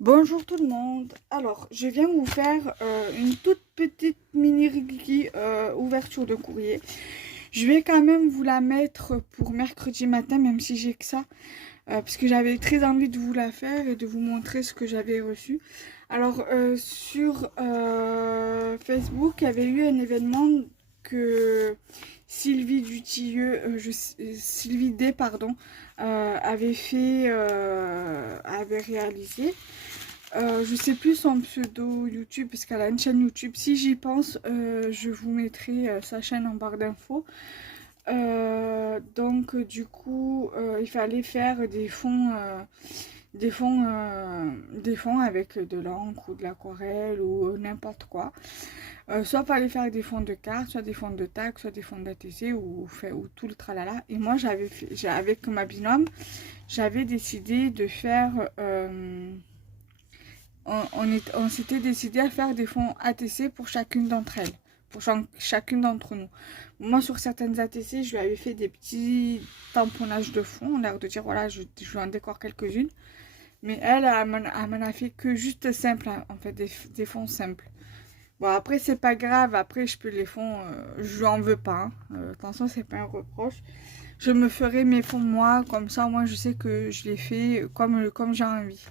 Bonjour tout le monde. Alors, je viens vous faire une toute petite mini ouverture de courrier. Je vais quand même vous la mettre pour mercredi matin, même si j'ai que ça, parce que j'avais très envie de vous la faire et de vous montrer ce que j'avais reçu. Alors, sur Facebook, il y avait eu un événement que Sylvie Dutilleux, Sylvie D, pardon, avait réalisé. Je sais plus son pseudo YouTube parce qu'elle a une chaîne YouTube. Si j'y pense, je vous mettrai sa chaîne en barre d'infos. Donc du coup, il fallait faire des fonds avec de l'encre ou de l'aquarelle ou n'importe quoi. Soit fallait faire des fonds de cartes, soit des fonds de tag, soit des fonds d'ATC ou tout le tralala. Et moi, avec ma binôme, j'avais décidé de faire on s'était décidé à faire des fonds ATC pour chacune d'entre elles, pour chacune d'entre nous. Moi, sur certaines ATC, je lui avais fait des petits tamponnages de fond, on a l'air de dire, voilà, je lui en décore quelques-unes. Mais elle m'en a fait que juste simple, hein, en fait, des fonds simples. Bon, après, c'est pas grave, après, je peux les fonds, je lui en veux pas. Hein. Attention, c'est pas un reproche. Je me ferai mes fonds moi, comme ça, moi, je sais que je les fais comme j'ai envie.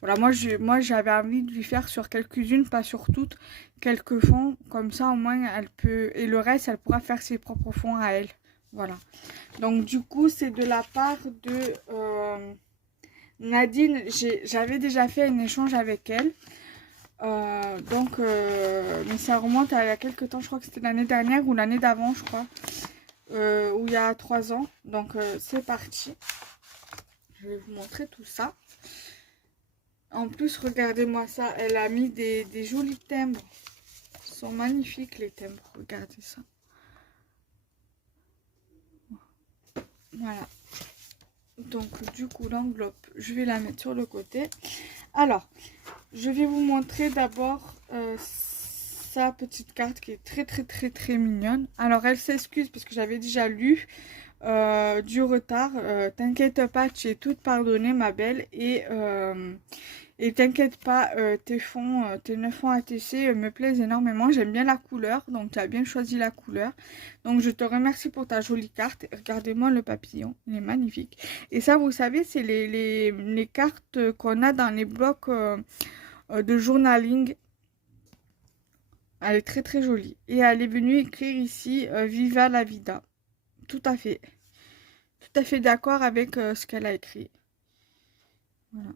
Voilà, moi j'avais envie de lui faire sur quelques-unes, pas sur toutes, quelques fonds, comme ça au moins elle peut, et le reste elle pourra faire ses propres fonds à elle. Voilà. Donc du coup c'est de la part de Nadine, j'avais déjà fait un échange avec elle. Mais ça remonte à il y a quelques temps, je crois que c'était l'année dernière ou l'année d'avant, je crois, ou il y a 3 ans. Donc c'est parti. Je vais vous montrer tout ça. En plus, regardez-moi ça. Elle a mis des jolis timbres. Ils sont magnifiques, les timbres. Regardez ça. Voilà. Donc, du coup, l'enveloppe, je vais la mettre sur le côté. Alors, je vais vous montrer d'abord sa petite carte qui est très mignonne. Alors, elle s'excuse parce que j'avais déjà lu du retard. T'inquiète pas, tu es toute pardonnée, ma belle. Et t'inquiète pas, tes 9 fonds ATC me plaisent énormément. J'aime bien la couleur, donc tu as bien choisi la couleur. Donc je te remercie pour ta jolie carte. Regardez-moi le papillon, il est magnifique. Et ça, vous savez, c'est les cartes qu'on a dans les blocs de journaling. Elle est très jolie. Et elle est venue écrire ici Viva la vida. Tout à fait. Tout à fait d'accord avec ce qu'elle a écrit. Voilà.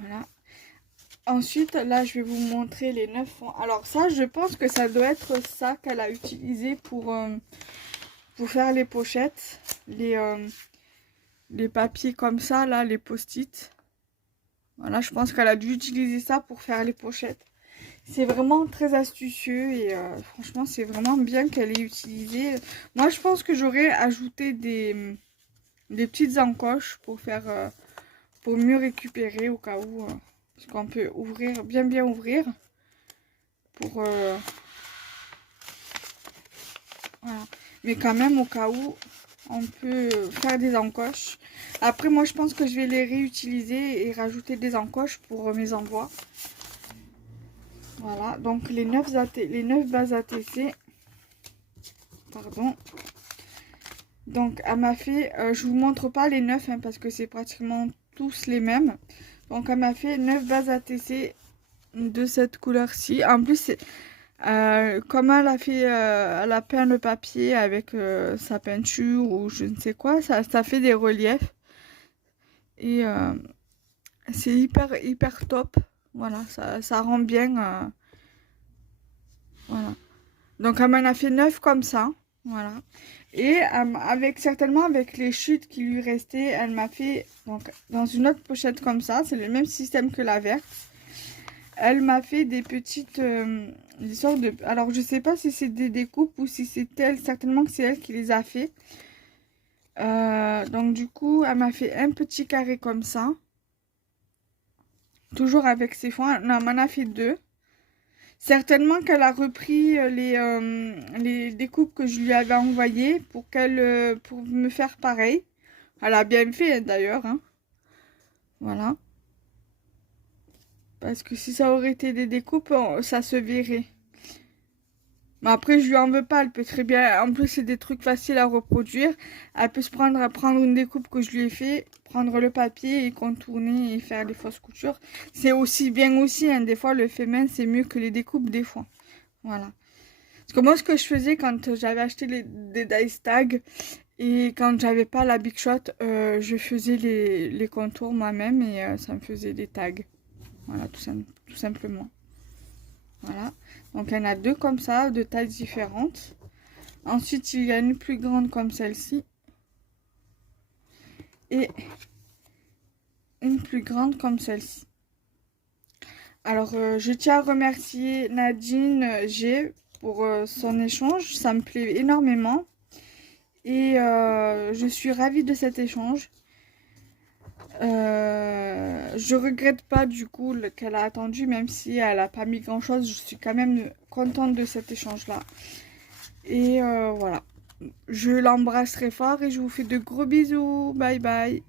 Voilà. Ensuite, là, je vais vous montrer les 9 fonds. Alors ça, je pense que ça doit être ça qu'elle a utilisé pour faire les pochettes. Les papiers comme ça, là, les post-it. Voilà, je pense qu'elle a dû utiliser ça pour faire les pochettes. C'est vraiment très astucieux et franchement, c'est vraiment bien qu'elle ait utilisé. Moi, je pense que j'aurais ajouté des petites encoches pour faire... pour mieux récupérer au cas où... parce qu'on peut ouvrir, bien ouvrir. Pour voilà. Mais quand même au cas où on peut faire des encoches. Après moi je pense que je vais les réutiliser et rajouter des encoches pour mes envois. Voilà, donc les 9 bases ATC. Pardon. Donc elle m'a fait, je vous montre pas les 9 hein, parce que c'est pratiquement tous les mêmes. Donc elle m'a fait 9 bases ATC de cette couleur-ci. En plus c'est comme elle a fait, elle a peint le papier avec sa peinture ou je ne sais quoi, ça fait des reliefs et c'est hyper top. Voilà, ça rend bien. Voilà. Donc elle m'en a fait 9 comme ça, voilà. Et certainement avec les chutes qui lui restaient, elle m'a fait donc dans une autre pochette comme ça, c'est le même système que la verte. Elle m'a fait des petites des sortes de... Alors, je sais pas si c'est des découpes ou si c'est elle. Certainement que c'est elle qui les a fait. Donc, du coup, elle m'a fait un petit carré comme ça. Toujours avec ses fonds. Non, elle m'en a fait 2. Certainement qu'elle a repris les découpes que je lui avais envoyées pour pour me faire pareil. Elle a bien fait, d'ailleurs. Hein. Voilà. Parce que si ça aurait été des découpes, ça se verrait. Mais après, je lui en veux pas. Elle peut très bien... En plus, c'est des trucs faciles à reproduire. Elle peut se prendre une découpe que je lui ai fait, prendre le papier et contourner et faire les fausses coutures. C'est aussi bien aussi, hein. Des fois, le fait main, c'est mieux que les découpes, des fois. Voilà. Parce que moi, ce que je faisais quand j'avais acheté des dice tags et quand j'avais pas la Big Shot, je faisais les contours moi-même et ça me faisait des tags. Voilà, tout simplement. Voilà. Donc, il y en a deux comme ça, de tailles différentes. Ensuite, il y a une plus grande comme celle-ci. Et une plus grande comme celle-ci. Alors, je tiens à remercier Nadine G pour son échange. Ça me plaît énormément. Et je suis ravie de cet échange. Je regrette pas du coup qu'elle a attendu, même si elle n'a pas mis grand chose. Je suis quand même contente de cet échange là. Et voilà. Je l'embrasse très fort et je vous fais de gros bisous. Bye bye.